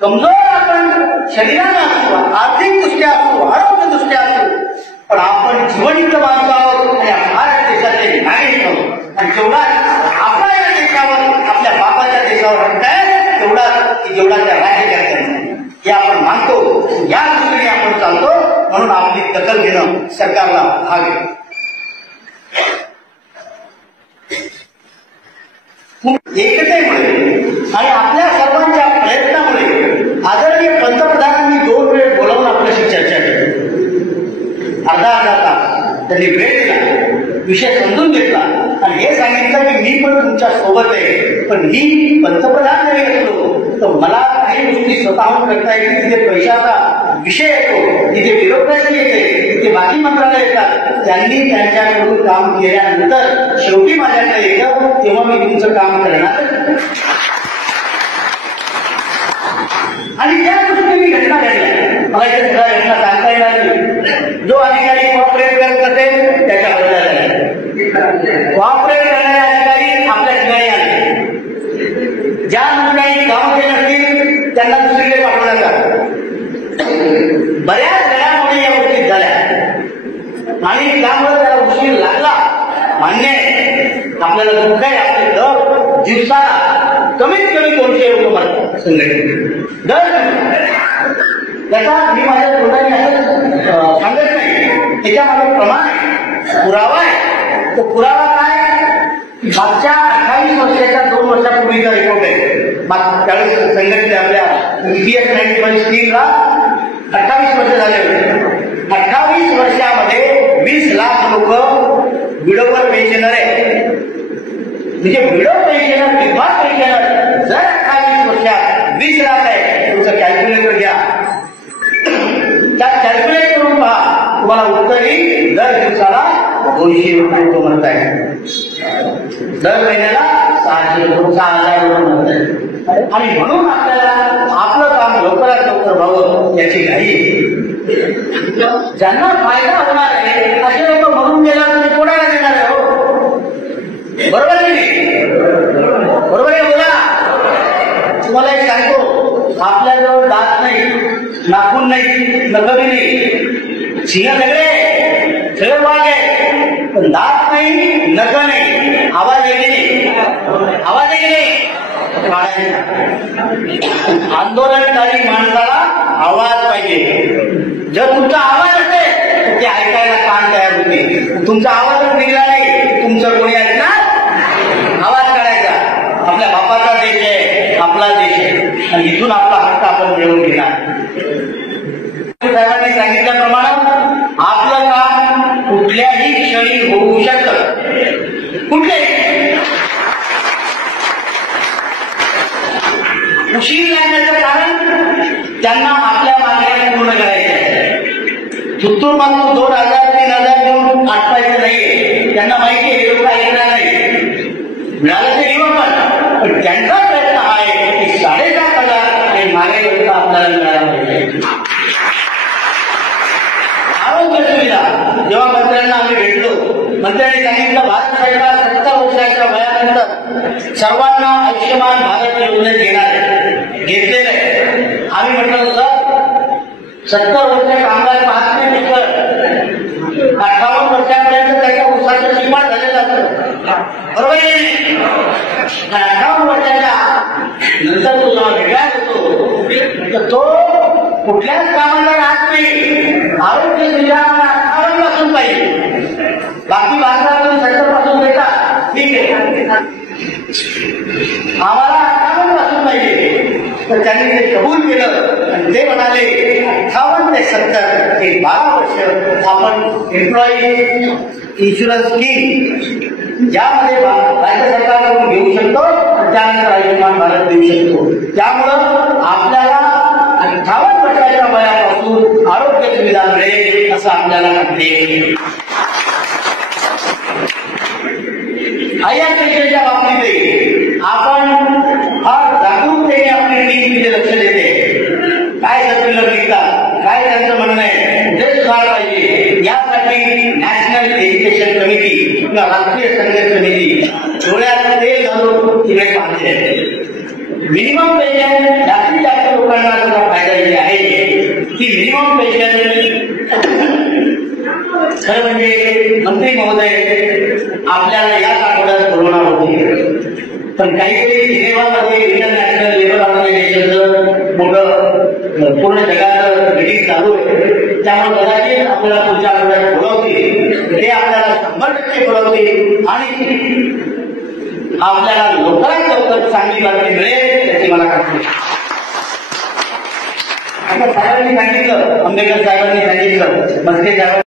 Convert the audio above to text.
कमजोर आपण शरीराने असतो, आर्थिकदृष्ट्या असतो, आरोग्यदृष्ट्या असतो, पण आपण जिवंत माणसं आहोत आणि भारत देशाचे नागरिक आहोत. आणि जेवढा आपला या देशावर, आपल्या बापाच्या देशावर हक्क आहे जेवढा त्या राज्यकर्त्यांना हे आपण मानतो. या दृष्टीने आपण चालतो, म्हणून आपली दखल घेणं सरकारला भाग आहे. एकतेमुळे आणि आपल्या सर्वांच्या प्रयत्नामुळे आदरणीय पंतप्रधानांनी 2 वेळ बोलावून आपल्याशी चर्चा केली. अर्धा तास त्यांनी वेळ दिला, विषय समजून घेतला आणि हे सांगितलं की मी पण तुमच्या सोबत आहे, पण मी पंतप्रधान जरी असलो तर मला काही गोष्टी स्वतःहून करता येतील. तिथे पैशाचा विषय येतो, तिथे ब्युरोक्रॅसी येते, तिथे बाकी मंत्रालय येतात. त्यांनी त्यांच्याकडून काम केल्यानंतर शेवटी माझ्याकडे येतं, तेव्हा मी तुमचं काम करणार. आणि त्या दृष्टीने घटना घडल्या. मला इथे सगळ्या घटना सांगता येणार नाही. जो अधिकारी कॉपरेट करत असेल त्याच्या बदला झाला. कॉपरेट करणारे अधिकारी आपल्या ठिकाणी आले. ज्या ठिकाणी काम केले नसतील त्यांना दुसरीकडे पाठवण्यात आलं. बऱ्याच घडामोडी या गोष्टीत झाल्या आणि त्यामुळे त्याला उशीर लागला. मान्य आपल्याला दुःख आहे. आपले दर दिवसाला कमीत कमी 200 लोक मरतात संघटनेत दर. त्याचा मी माझ्या तोंडाने असं सांगत नाही, त्याच्यामध्ये प्रमाण आहे, पुरावा आहे. तो पुरावा काय? मागच्या 28 वर्षाच्या 2 वर्षापूर्वीचा रिपोर्ट आहे. त्यावेळेस संघटने आपल्या EPS 95 ला 28 वर्ष झाले होते. 28 वर्षामध्ये 20 लाख लोक विडोवर पेन्शनर आहे. म्हणजे विडो पेन्शनर, विधवा पेन्शनर जर 28 वर्षात 20 लाख आहे, तुमचं कॅल्क्युलेटर घ्या, त्या कॅल्क्युलेट करून पहा, तुम्हाला उत्तर येईल. दर दिवसाला 200 रुपये तो म्हणत आहे, दर महिन्याला 600 रुपये, 6000 रुपये म्हणत आहे. आणि म्हणून आपल्याला आपलं काम लवकरात लवकर व्हावं याची घाई. ज्यांना फायदा होणार आहे असे लोक म्हणून गेला तर कोणाला देणार आहे? हो, बरोबर नाही? बरोबर आहे बोला. तुम्हाला एक सांगतो, आपल्याजवळ दात नाही, नाखून नाही, नखबी नाही, सिंह सगळे सगळे वाघ आहे, पण दात नाही, नख नाही, आवाज येते नाही, आवाज येते नाही. आंदोलनकारी माणसाला आवाज पाहिजे. जर तुमचा आवाज असेल तर ते ऐकायला कान तयार होते. तुमचा आवाजच निघाला नाही, तुमचं कोणी ऐकणार? आवाज काढायचा. आपल्या बापाचा देश आहे, आपला देश आहे, आणि इथून आपला हक्क आपण मिळवून घेणार. साहेबांनी सांगितल्याप्रमाणे आपलं काम कुठल्याही क्षणी होऊ शकतं. कुठल्याही उशीर लागण्याचं कारण त्यांना आपल्या मागण्या पूर्ण करायच्या. तुत्तूर मागून 2000-3000 देऊन आटवायचं नाहीये. त्यांना माहिती आहे लोक ऐकणार नाही. मिळालं ते घेऊन पण त्यांचा प्रयत्न हा आहे की 7,500 आणि मागे आपल्याला मिळायला पाहिजे. आरोग्य सुविधा जेव्हा मंत्र्यांना आम्ही भेटलो, मंत्र्यांनी सांगितलं भारत सरकार 70 वर्षाच्या वयानंतर सर्वांना आयुष्यमान भारत योजनेत घेणार आहे, घेतलेलं आहे. आम्ही म्हटलं सर 70 वर्ष कामगार पाहत नाही, 58 वर्षापर्यंत त्याच्या उसाचं सीमा झालेलं असतं, बरोबर आहे. 58 वर्षाच्या नंतर तो जेव्हा रिटायर होतो तर तो कुठल्याच कामाला राहत नाही. आरोग्य सुविधा 58 पासून पाहिजे. बाकी भारतामध्ये 70 पासून देतात, ठीक आहे, आम्हाला 58 पासून पाहिजे. तर त्यांनी ते कबूल केलं आणि ते म्हणाले 58 ते 70 हे 12 वर्ष आपण एम्प्लॉई इन्शुरन्स स्कीम ज्यामध्ये राज्य सरकारकडून घेऊ शकतो आणि त्यानंतर आयुष्यमान भारत देऊ शकतो. त्यामुळं आपल्याला 58 वर्षाच्या वयापासून आरोग्य सुविधा मिळेल असं आपल्याला वाटते. आया पेशंटच्या बाबतीत आपण फार जागरूकतेने आपली टीम तिथे लक्ष देते. काय सर्क्युलर निघतात, काय त्यांचं म्हणणं आहे, उद्देश काय पाहिजे, यासाठी नॅशनल एज्युकेशन कमिटी किंवा राष्ट्रीय संघर्ष समिती डोळ्यात तेल घालून तिथे पाहते. मिनिमम पेन्शन जास्तीत जास्त लोकांना त्याचा फायदा जे आहे ती मिनिमम पेन्शन खरं म्हणजे मंत्री महोदय आपल्याला याच आठवड्यात पुरवणार होती, पण काहीतरी जिनेव्हामध्ये इंटरनॅशनल लेबर ऑर्गनायझेशनचं मोठं पूर्ण जगात मीटिंग चालू आहे, त्यामुळे कदाचित आपल्याला पुढच्या आठवड्यात बोलवतील, ते आपल्याला 100% बोलवतील आणि आपल्याला लवकरात लवकर चांगली बातमी मिळेल याची मला खात्री आहे. आता साहेबांनी सांगितलं, आंबेडकर साहेबांनी सांगितलं, मस्के साहेबांनी